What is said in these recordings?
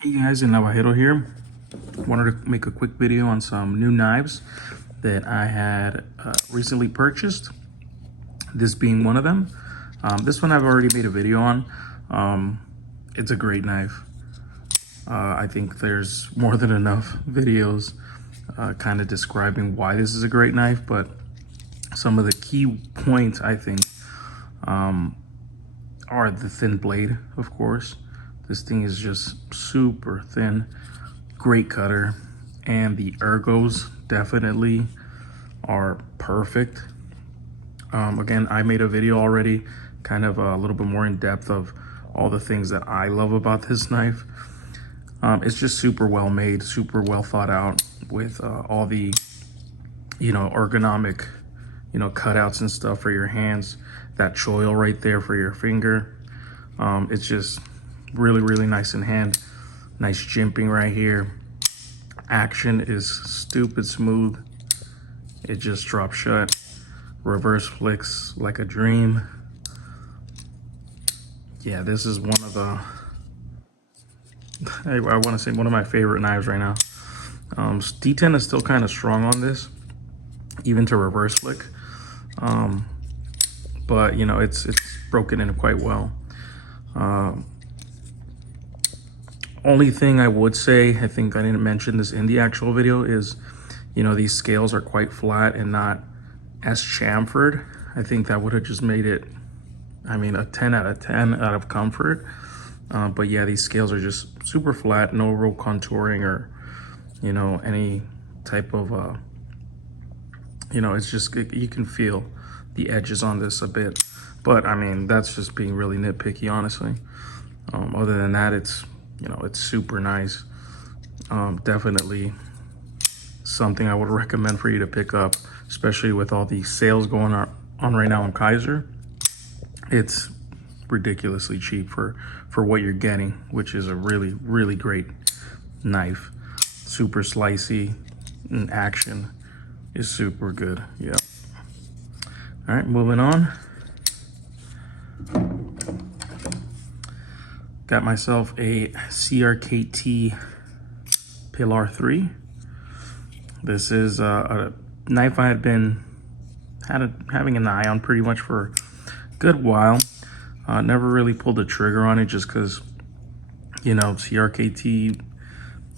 Hey guys, Navajero here. Wanted to make a quick video on some new knives that I had recently purchased. This being one of them. This one I've already made a video on. It's a great knife. I think there's more than enough videos kind of describing why this is a great knife, but some of the key points I think are the thin blade, of course. This thing is just super thin, great cutter, and the ergos definitely are perfect. Again, I made a video already, kind of a little bit more in depth of all the things that I love about this knife. It's just super well made, super well thought out with all the, ergonomic, cutouts and stuff for your hands. That choil right there for your finger. It's just really nice in hand. Nice jimping right here. Action is stupid smooth. It just drops shut. Reverse flicks like a dream. Yeah, this is one of the, I want to say one of my favorite knives right now. D10 is still kind of strong on this, even to reverse flick. But it's broken in quite well. Only thing I would say, I think I didn't mention this in the actual video, is these scales are quite flat and not as chamfered. I think that would have just made it, a 10 out of 10 out of comfort. But yeah, these scales are just super flat, no real contouring or any type of it's just, you can feel the edges on this a bit. But that's just being really nitpicky, honestly. Other than that, it's it's super nice. Definitely something I would recommend for you to pick up, especially with all the sales going on right now on Kizer. It's ridiculously cheap for what you're getting, which is a really great knife. Super slicey, and action is super good. Yep. All right, moving on. Got myself a Crkt Pilar 3. This is a knife I had been having an eye on pretty much for a good while. Never really pulled the trigger on it just because, Crkt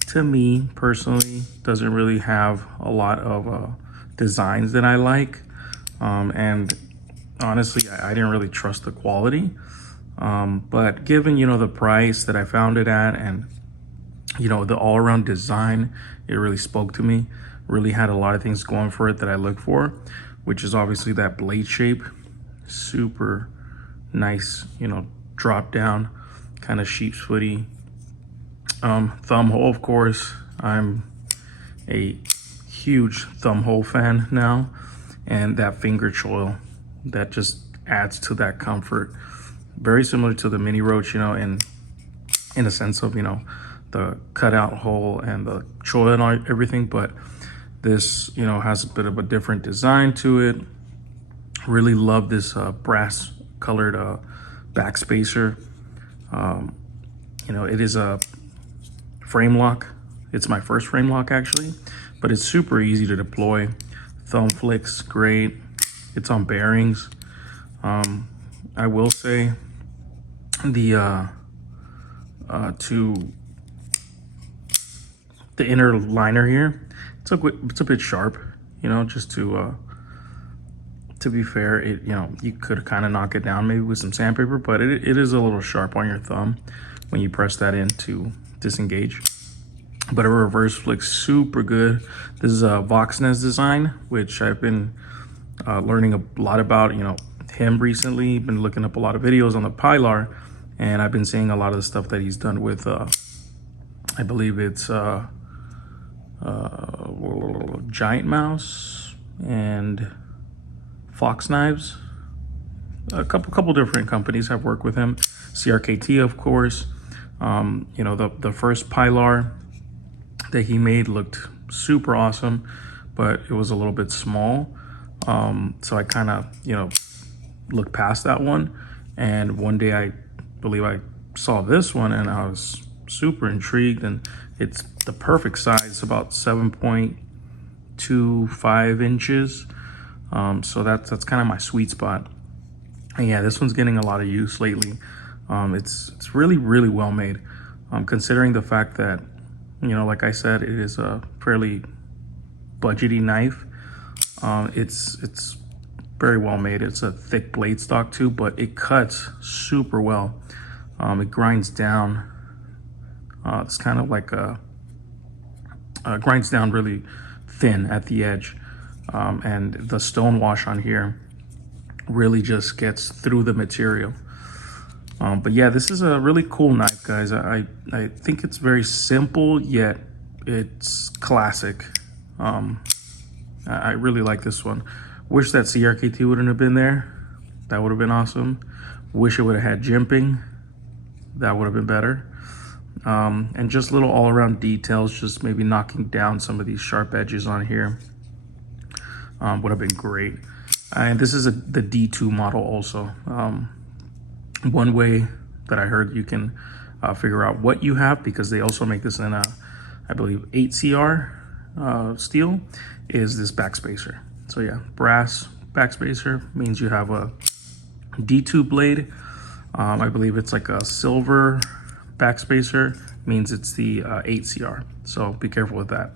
to me personally doesn't really have a lot of designs that I like. And honestly, I didn't really trust the quality. But given, the price that I found it at and, the all-around design, it really spoke to me. Really had a lot of things going for it that I look for, which is obviously that blade shape. Super nice, drop down, kind of sheep's footy. Thumb hole, of course. I'm a huge thumb hole fan now. And that finger choil, that just adds to that comfort. Very similar to the mini roach, in a sense of, the cutout hole and the choil and everything, but this, has a bit of a different design to it. Really love this brass colored back spacer. It is a frame lock. It's my first frame lock actually, but it's super easy to deploy. Thumb flicks, great. It's on bearings. I will say the inner liner here, it's a bit sharp, just to be fair, it you could kind of knock it down maybe with some sandpaper, but it is a little sharp on your thumb when you press that in to disengage. But a reverse flick, super good. This is a voxnes design, which I've been learning a lot about, him recently. Been looking up a lot of videos on the pilar, and I've been seeing a lot of the stuff that he's done with I believe it's Giant Mouse and Fox Knives. A couple different companies have worked with him. Crkt, of course. The first pilar that he made looked super awesome, but it was a little bit small. So I kind of, looked past that one. And one day I believe I saw this one and I was super intrigued, and it's the perfect size, about 7.25 inches. So that's kind of my sweet spot. And yeah, this one's getting a lot of use lately. It's really, really well made. Considering the fact that, you know, like I said, it is a fairly budgety knife. It's very well made. It's a thick blade stock too, but it cuts super well. It grinds down. It's kind of like grinds down really thin at the edge. And the stone wash on here really just gets through the material. But yeah, this is a really cool knife, guys. I think it's very simple, yet it's classic. I really like this one. Wish that CRKT wouldn't have been there. That would have been awesome. Wish it would have had jimping. That would have been better. And just little all-around details, just maybe knocking down some of these sharp edges on here would have been great. And this is the D2 model also. One way that I heard you can figure out what you have, because they also make this in a, I believe, 8CR steel, is this backspacer. So yeah, brass backspacer means you have a D2 blade. I believe it's like a silver backspacer, means it's the 8CR. So be careful with that.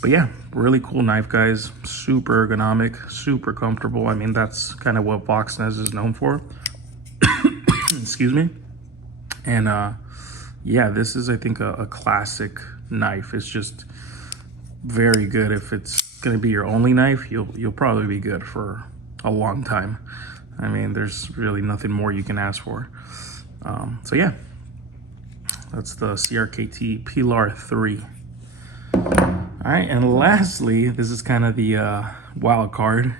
But yeah, really cool knife, guys. Super ergonomic, super comfortable. I mean, that's kind of what voxnes is known for. Excuse me. And yeah, this is, I think, a classic knife. It's just very good. If it's gonna be your only knife, you'll probably be good for a long time. I mean, there's really nothing more you can ask for. So yeah, that's the CRKT Pilar 3. All right, and lastly, this is kind of the wild card.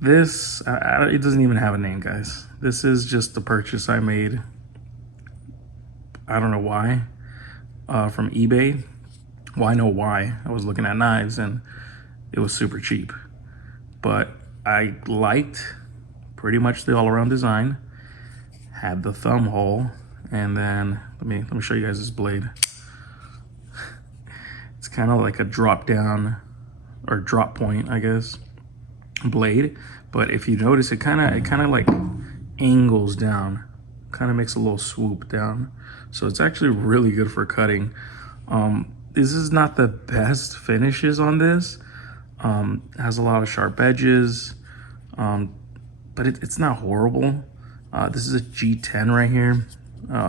This, it doesn't even have a name, guys. This is just the purchase I made, I don't know why, from eBay. Well, I know why. I was looking at knives and it was super cheap. But I liked pretty much the all-around design. Had the thumb hole, and then let me show you guys this blade. It's kind of like a drop down or drop point, I guess, blade. But if you notice, it kind of like angles down, kind of makes a little swoop down. So it's actually really good for cutting. This is not the best finishes on this. Has a lot of sharp edges, but it's not horrible. This is a G10 right here,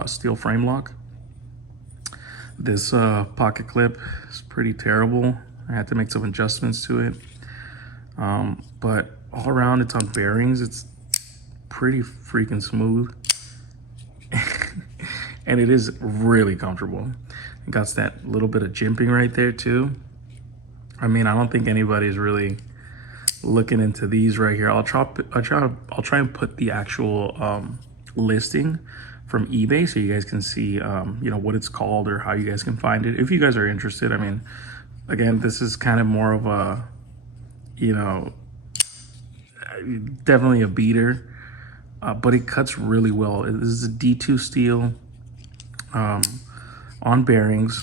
steel frame lock. This pocket clip is pretty terrible. I had to make some adjustments to it. But all around, it's on bearings. It's pretty freaking smooth. And it is really comfortable. It got that little bit of jimping right there too. I mean, I don't think anybody's really looking into these right here. I'll try and put the actual listing from eBay so you guys can see you know, what it's called or how you guys can find it if you guys are interested. I mean, again, this is kind of more of a, you know, definitely a beater, but it cuts really well. This is a D2 steel on bearings.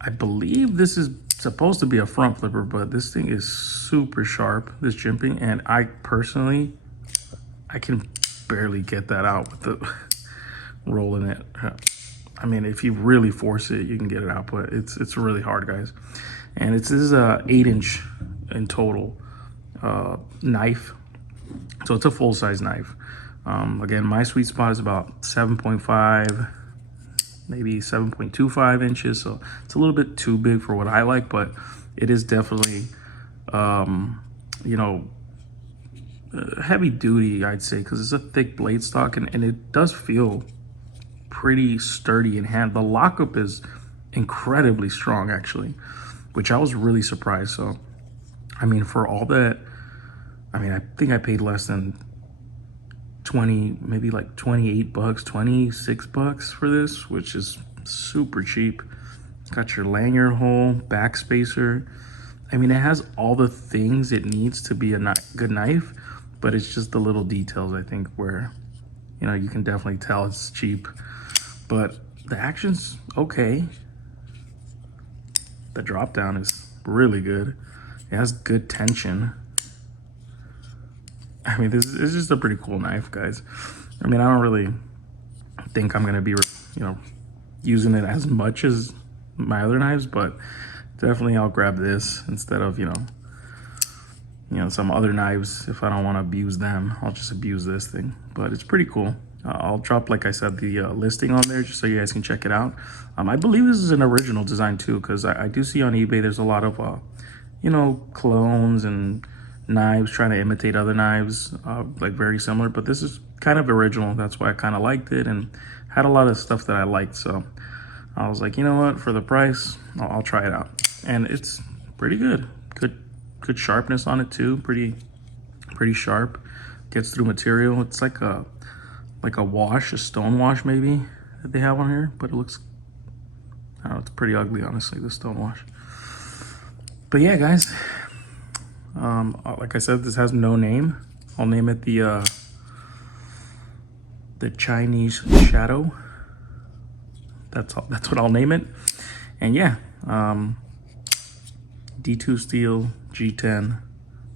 I believe this is supposed to be a front flipper, but this thing is super sharp, this jimping, and I personally, I can barely get that out with the rolling it. I mean, if you really force it, you can get it out, but it's really hard, guys. And this is a 8-inch in total knife, so it's a full-size knife. Again, my sweet spot is about 7.5, maybe 7.25 inches, so it's a little bit too big for what I like, but it is definitely you know, heavy duty, I'd say, because it's a thick blade stock, and it does feel pretty sturdy in hand. The lockup is incredibly strong, actually, which I was really surprised. So I mean, for all that, I mean, I think I paid less than 20, maybe like 28 bucks, 26 bucks for this, which is super cheap. Got your lanyard hole, backspacer. I mean, it has all the things it needs to be a good knife, but it's just the little details, I think, where, you know, you can definitely tell it's cheap. but the action's okay. The drop down is really good. It has good tension. I mean, this is just a pretty cool knife, guys. I mean, I don't really think I'm gonna be, using it as much as my other knives, but definitely I'll grab this instead of, some other knives. If I don't want to abuse them, I'll just abuse this thing. But it's pretty cool. I'll drop, like I said, the listing on there just so you guys can check it out. I believe this is an original design too, because I do see on eBay there's a lot of, clones and knives trying to imitate other knives, like very similar. But this is kind of original. That's why I kind of liked it and had a lot of stuff that I liked. So I was like, you know what, for the price, I'll try it out. And it's pretty good. Good sharpness on it too. Pretty sharp. Gets through material. It's like a wash, a stone wash maybe that they have on here, but it looks, I don't know, it's pretty ugly, honestly, the stone wash. But yeah, guys, like I said, this has no name. I'll name it the Chinese Shadow. That's what I'll name it. And yeah, D2 steel, G10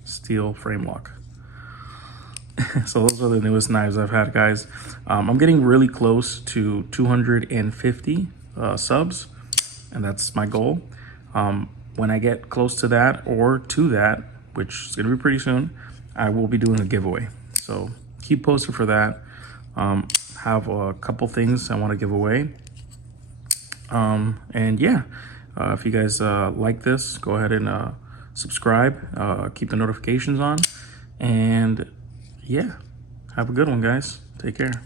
steel frame lock. So those are the newest knives I've had, guys. I'm getting really close to 250 subs, and that's my goal. When I get close to that or to that, which is gonna be pretty soon, I will be doing a giveaway. So keep posted for that. Have a couple things I want to give away. And yeah, if you guys like this, go ahead and subscribe, keep the notifications on, and yeah, have a good one, guys. Take care.